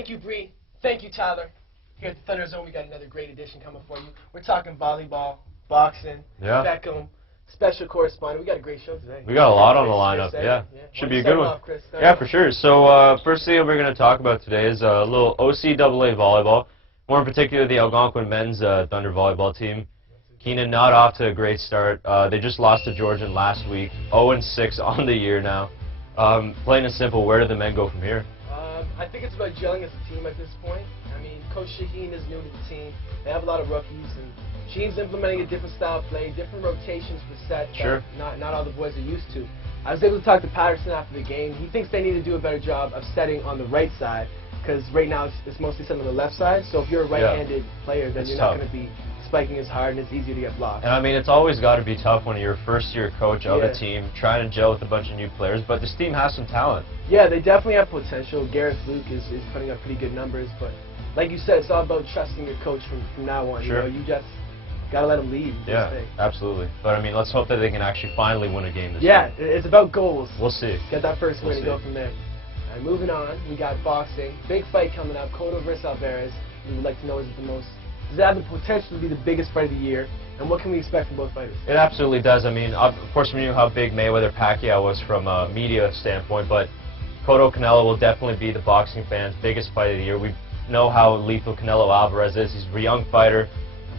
Thank you, Bree. Thank you, Tyler. Here at the Thunderzone, we got another great edition coming for you. We're talking volleyball, boxing, Beckham, special correspondent. We got a great show today. We got a lot on the lineup, yeah. Should be a good one. Yeah, for sure. So, first thing we're going to talk about today is a little OCAA Volleyball. More in particular, the Algonquin men's Thunder volleyball team. Keenan not off to a great start. They just lost to Georgian last week. 0-6 on the year now. Plain and simple, where do the men go from here? I think it's about gelling as a team at this point. I mean, Coach Shaheen is new to the team. They have a lot of rookies, and Shaheen's implementing a different style of play, different rotations for sets that not all the boys are used to. I was able to talk to Patterson after the game. He thinks they need to do a better job of setting on the right side, because right now it's mostly set on the left side. So if you're a right-handed player, then you're not going to be spiking as hard, and it's easy to get blocked. And I mean, it's always got to be tough when you're a first-year coach of a team, trying to gel with a bunch of new players, but this team has some talent. Yeah, they definitely have potential. Gareth Luke is putting up pretty good numbers, but like you said, it's all about trusting your coach from now on. You know, you just got to let him lead. Yeah, absolutely. But I mean, let's hope that they can actually finally win a game this year. week. Yeah, it's about goals. We'll see. Get that first win and go from there. All right, moving on, we got boxing. Big fight coming up, Cotto versus Alvarez. We would like to know, does it have the potential to be the biggest fight of the year? And what can we expect from both fighters? It absolutely does. I mean, of course, we knew how big Mayweather-Pacquiao was from a media standpoint, but Cotto-Canelo will definitely be the boxing fans' biggest fight of the year. We know how lethal Canelo Alvarez is. He's a young fighter,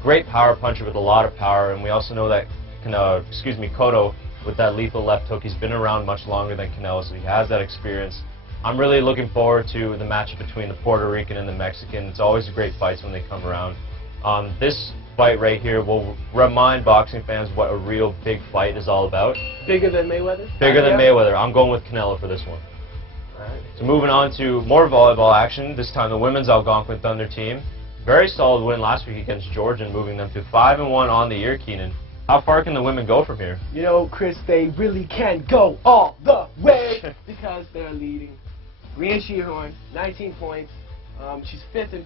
great power puncher with a lot of power, and we also know that Cotto, with that lethal left hook, he's been around much longer than Canelo, so he has that experience. I'm really looking forward to the match between the Puerto Rican and the Mexican. It's always great fights when they come around. This fight right here will remind boxing fans what a real big fight is all about. Bigger than Mayweather? Bigger than Mayweather. I'm going with Canelo for this one. So moving on to more volleyball action, this time the women's Algonquin Thunder team. Very solid win last week against Georgian, moving them to 5-1 on the year, Keenan. How far can the women go from here? You know, Chris, they really can go all the way because they're leading. Brianne Shearhorn, 19 points. She's 5th in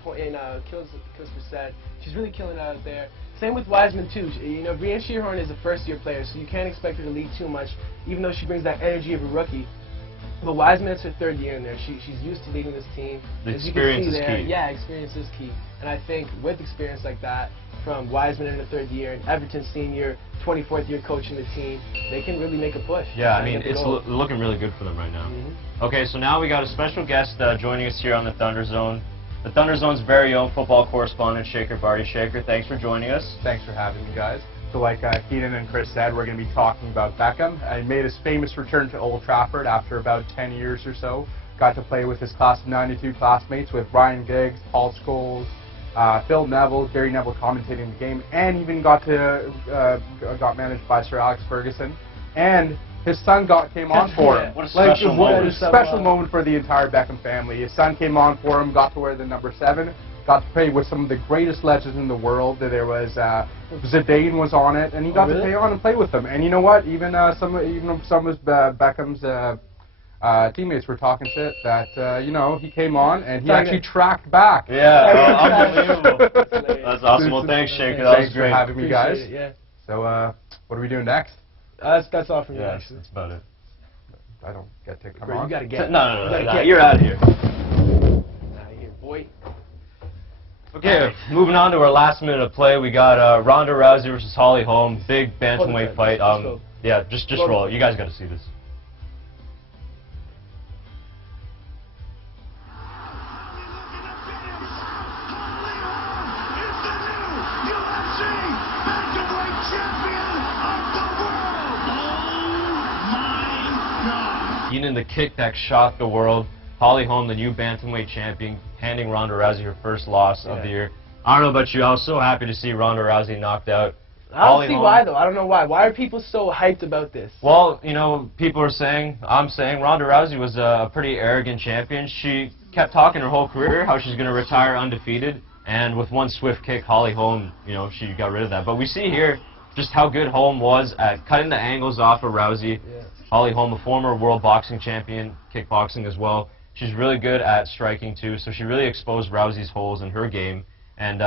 kills per set. She's really killing it out there. Same with Wiseman too. You know, Brianne Shearhorn is a first-year player, so you can't expect her to lead too much, even though she brings that energy of a rookie. But Wiseman is her 3rd year in there. She's used to leading this team. The experience is key. Yeah, experience is key. And I think with experience like that, from Wiseman in the 3rd year and Everton senior, 24th year coaching the team, they can really make a push. Yeah, I mean, it's looking really good for them right now. Okay, so now we got a special guest joining us here on the Thunderzone. The Thunderzone's very own football correspondent, Shaker Barty. Shaker, thanks for joining us. Thanks for having me, guys. So like Keenan and Chris said, we're going to be talking about Beckham. He made his famous return to Old Trafford after about 10 years or so. Got to play with his class of '92 classmates with Ryan Giggs, Paul Scholes, Phil Neville, Gary Neville commentating the game, and even got managed by Sir Alex Ferguson. And his son came on for him. What a special moment. A special moment for the entire Beckham family. His son came on for him, got to wear the number 7, got to play with some of the greatest legends in the world. There was Zidane was on it, and he got to stay on and play with them. And you know what? Even some of Beckham's teammates were talking shit that you know, he came on and he actually tracked back. Yeah, unbelievable. That's awesome. Well, thanks, Shaker. That was great. Thanks for having me, guys. Yeah. So what are we doing next? That's all from you. Actually, that's about it. I don't get to come Bro, on. you gotta get. No, you're out of here. Out of here, boy. Okay, moving on to our last minute of play, we got Ronda Rousey versus Holly Holm, big bantamweight fight. Yeah, just roll it. You guys got to see this. Keenan, the kick that shocked the world. Holly Holm, the new bantamweight champion, handing Ronda Rousey her first loss of the year. I don't know about you, I was so happy to see Ronda Rousey knocked out. I don't see why, though. I don't know why. Why are people so hyped about this? Well, you know, people are saying, I'm saying, Ronda Rousey was a pretty arrogant champion. She kept talking her whole career how she's going to retire undefeated, and with one swift kick, Holly Holm, you know, she got rid of that. But we see here just how good Holm was at cutting the angles off of Rousey. Holly Holm, a former world boxing champion, kickboxing as well. She's really good at striking too, so she really exposed Rousey's holes in her game. And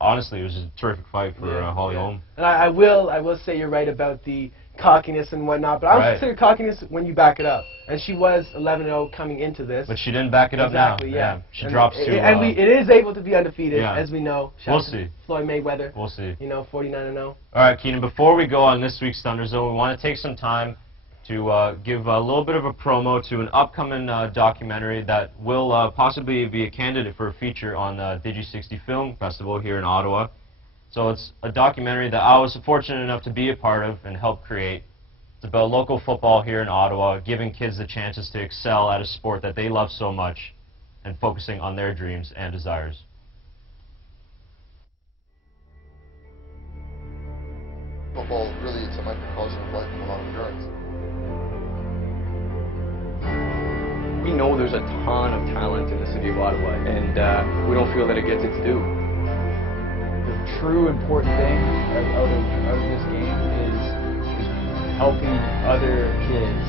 honestly, it was a terrific fight for Holly Holm. And I will say you're right about the cockiness and whatnot, but I don't Right. consider cockiness when you back it up. And she was 11-0 coming into this. But she didn't back it up Exactly, now. yeah. She And drops to... it is able to be undefeated, yeah. as we know. Shout We'll out to see. Floyd Mayweather. We'll see. You know, 49-0. All right, Keenan, before we go on this week's Thunderzone, we want to take some time to give a little bit of a promo to an upcoming documentary that will possibly be a candidate for a feature on Digi60 Film Festival here in Ottawa. So it's a documentary that I was fortunate enough to be a part of and help create. It's about local football here in Ottawa, giving kids the chances to excel at a sport that they love so much and focusing on their dreams and desires. Football really is a microcosm of life and a lot of endurance. We know there's a ton of talent in the city of Ottawa, and we don't feel that it gets its due. The true important thing out of this game is helping other kids